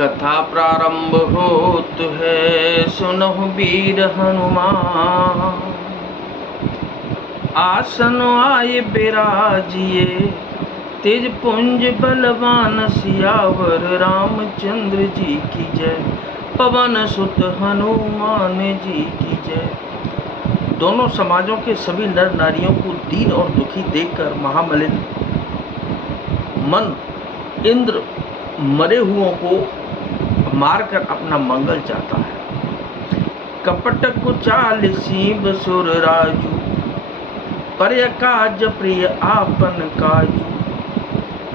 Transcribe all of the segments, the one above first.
कथा प्रारंभ होत है, सुनहु वीर हनुमान। आसन आए बिराजिए, तेज पुंज बलवान सियावर। रामचंद्र जी की जय, पवन सुत हनुमान जी की जय। दोनों समाजों के सभी नर नारियों को दीन और दुखी देखकर महामलिन मन इंद्र मरे हुओं को मारकर अपना मंगल चाहता है। कपट कुचाल सीब सुर राजू, पर काज प्रिय आपन काजू।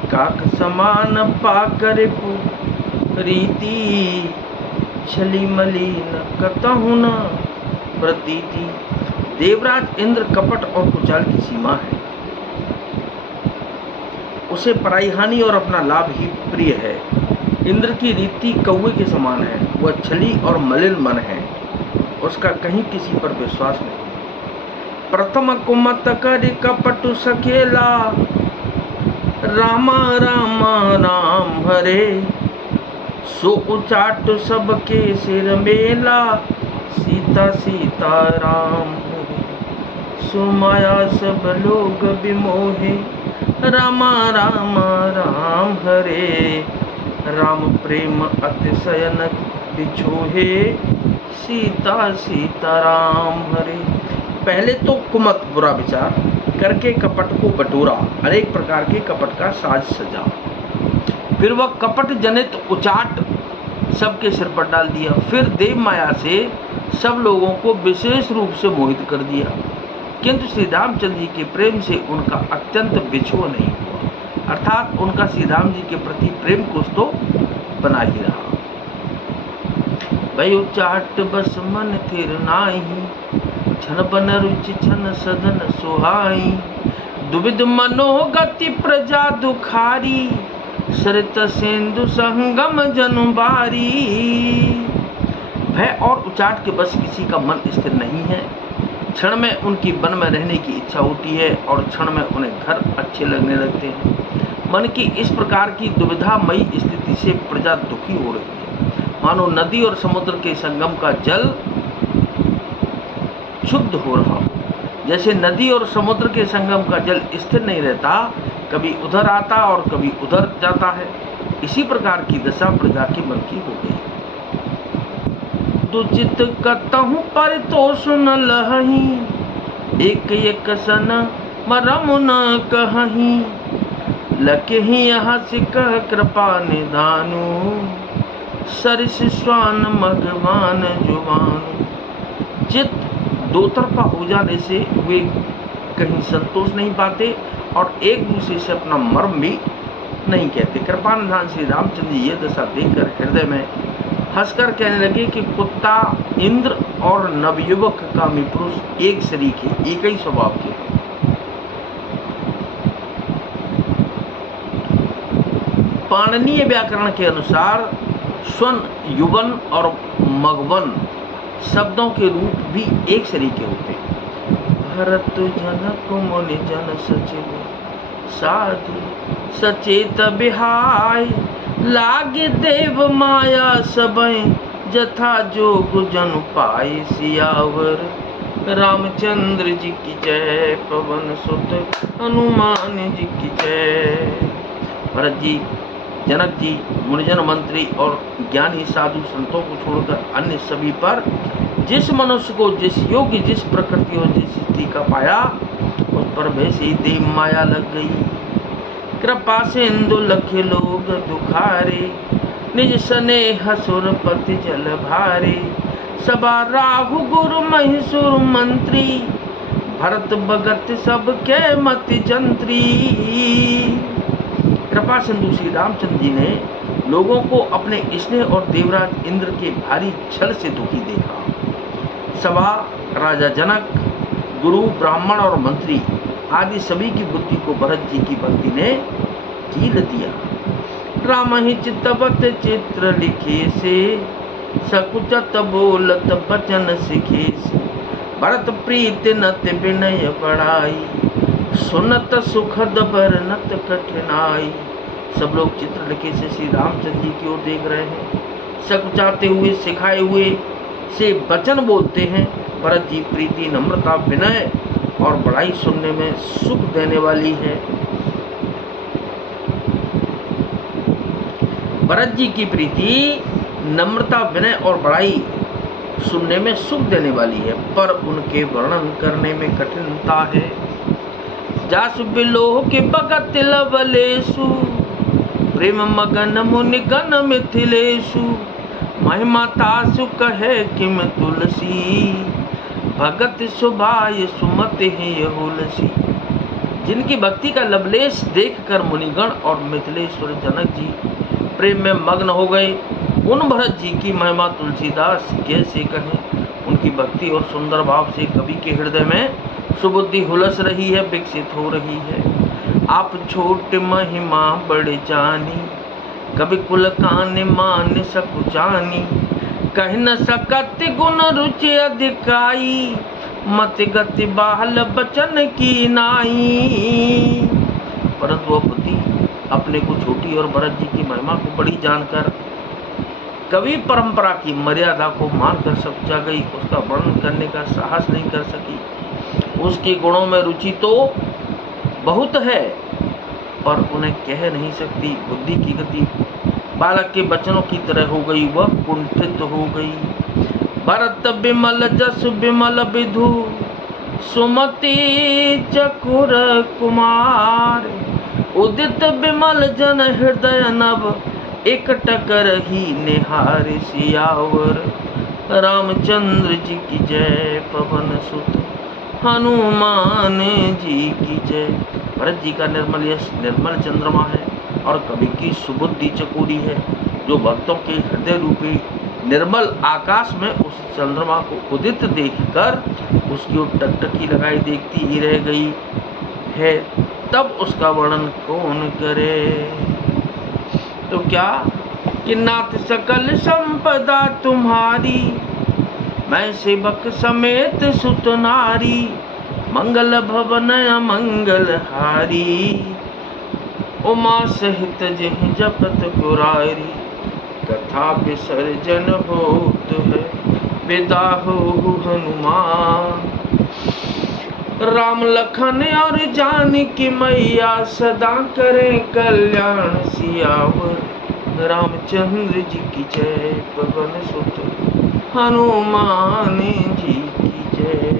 काक समान पाकर रीति, छली मलिन कतहु न प्रतीति। देवराज इंद्र कपट और कुचाल की सीमा है। उसे पराई हानि और अपना लाभ ही प्रिय है। इंद्र की रीति कौवे के समान है। वह छली और मलिन मन है। उसका कहीं किसी पर विश्वास नहीं। प्रथम कुमत कर कपट सकेला, रामा रामा राम हरे। सो उचाट सबके सिर मेला, सीता सीता राम हरे। सुमाया सब लोग विमोहे, रामा रामा राम हरे। राम प्रेम अतिशयन बिछोहे, सीता सीता राम हरे। पहले तो कुमत बुरा विचार करके कपट को बटोरा, अनेक प्रकार के कपट का साज सजा। फिर वह कपट जनित उचाट सबके सिर पर डाल दिया। फिर देव माया से सब लोगों को विशेष रूप से मोहित कर दिया। किंतु श्री रामचंद्र जी के प्रेम से उनका अत्यंत बिछुआ नहीं हुआ, अर्थात उनका श्री राम जी के प्रति प्रेम कुछ तो बना ही रहा। भय उचाट बस मन थिर नाही, छन बन रुचि छन सदन सुहाई। दुविध मनोगति प्रजा दुखारी, सरित सिंधु संगम जनुबारी। भय और उचाट के बस किसी का मन स्थिर नहीं है। क्षण में उनकी वन में रहने की इच्छा होती है और क्षण में उन्हें घर अच्छे लगने लगते हैं। मन की इस प्रकार की दुविधामयी स्थिति से प्रजा दुखी हो रही है, मानो नदी और समुद्र के संगम का जल क्षुब्ध हो रहा हो। जैसे नदी और समुद्र के संगम का जल स्थिर नहीं रहता, कभी उधर आता और कभी उधर जाता है, इसी प्रकार की दशा प्रजा के मन की हो गई। दुचित कतहु परितोष न लहही, एक एक सन मरम न कहही। लकहि यहाँ सिकह कृपा निधानु, सरिस श्वान मघवान जुबानु। चित दो तरफा हो जाने से वे कहीं संतोष नहीं पाते और एक दूसरे से अपना मर्म भी नहीं कहते। कृपानिधान श्री रामचंद्र जी ये दशा देखकर हृदय में हंसकर कहने लगे कि कुत्ता इंद्र और नवयुवक कामी पुरुष एक शरीक है, एक ही स्वभाव के हैं। पाणिनीय व्याकरण के अनुसार स्वन, युवन और मगवन शब्दों के रूप भी एक शरीके होते हैं। भरत जनक मुनि जन सचिव, साधु सचेत बिहाय। लागे देव माया सबय, जथा जोग जन पाए। सियावर रामचंद्र जी की जय, पवन सुत हनुमान जी की जय। भरत जी, जनक जी, मुनिजन मंत्री और ज्ञानी साधु संतों को छोड़कर अन्य सभी पर जिस मनुष्य को जिस योग्य, जिस प्रकृति और जिस स्थिति का पाया, उस पर वैसी देव माया लग गई। कृपा सिंधु लखे लोग दुखारे, निज स्नेह सुरपति जल भारे। सबा राहु गुरु महिषुर मंत्री, भरत भगत सबके मति जंत्री। कृपा सिंधु श्री रामचंद्र जी ने लोगों को अपने स्नेह और देवराज इंद्र के भारी छल से दुखी देखा। सभा, राजा जनक, गुरु, ब्राह्मण और मंत्री आदि सभी की बुद्धि को भरत जी की भक्ति ने जील दिया। राम ही चितवत चित्र लिखे से, सकुचत बोलत बचन सिखे से। भरत प्रीत नत विनय बढ़ाई, सुनत सुखद बरनत कठिनाई। सब लोग चित्रलेखे से श्री रामचंद्र जी की ओर देख रहे हैं। सकुचाते हुए, सिखाए हुए से वचन बोलते हैं। भरत जी प्रीति, नम्रता, विनय और बड़ाई सुनने में सुख देने वाली है। भरत जी की प्रीति, नम्रता, विनय और बड़ाई सुनने में सुख देने वाली है, पर उनके वर्णन करने में कठिनता है। जासु बिलोह के भगत लवलेषु, प्रेम मगन मुनि गण मिथिलेषु, महिमा तासु कहे किम तुलसी, भगत सुभाय सुमति है हुलसी। जिनकी भक्ति का लवलेश देखकर मुनिगण और मिथिलेश्वर जनक जी प्रेम में मग्न हो गए, उन भरत जी की महिमा तुलसीदास कैसे कहें। उनकी भक्ति और सुंदर भाव से कवि के हृदय में सुबुद्धि हुलस रही है, विकसित हो रही है। आप छोट महिमा बड़े जानी, कवि कुल कान मान सकुचानी, कह न सकत गुण रुचि अधिकाई, मत गति बाहल बचन की नाई। परंतु वह बुद्धि अपने को छोटी और भरत जी की महिमा को बड़ी जानकर कवि परंपरा की मर्यादा को मानकर सकुचा गई। उसका वर्णन करने का साहस नहीं कर सकी। उसके गुणों में रुचि तो बहुत है, पर उन्हें कह नहीं सकती। बुद्धि की गति बालक के बचनों की तरह हो गई, वह कुंठित हो गई। भरत बिमल जस बिमल विधु, सुमति चकुर कुमार, उदित बिमल जन हृदय नभ, एक टकर ही निहार सियावर। रामचंद्र जी की जय, पवन सुत हनुमान जी की जय। भरत जी का निर्मल यश निर्मल चंद्रमा है और कवि की सुबुद्धि चकोरी है, जो भक्तों के हृदय रूपी निर्मल आकाश में उस चंद्रमा को उदित देखकर उसकी ओर टकटकी लगाई देखती ही रह गई है। तब उसका वर्णन कौन करे। तो क्या कि नाथ सकल संपदा तुम्हारी, मैं सेवक समेत सुत नारी, मंगल भवन अमंगल हारी, उमा सहित जिहि जपत पुरारी, कथा विसर्जन होत है विदा हो हनुमान। राम लखन और जानकी मैया, सदा करें कल्याण सियावर। रामचंद्र जी की जय, पवन सुत हनुमान जी की जय।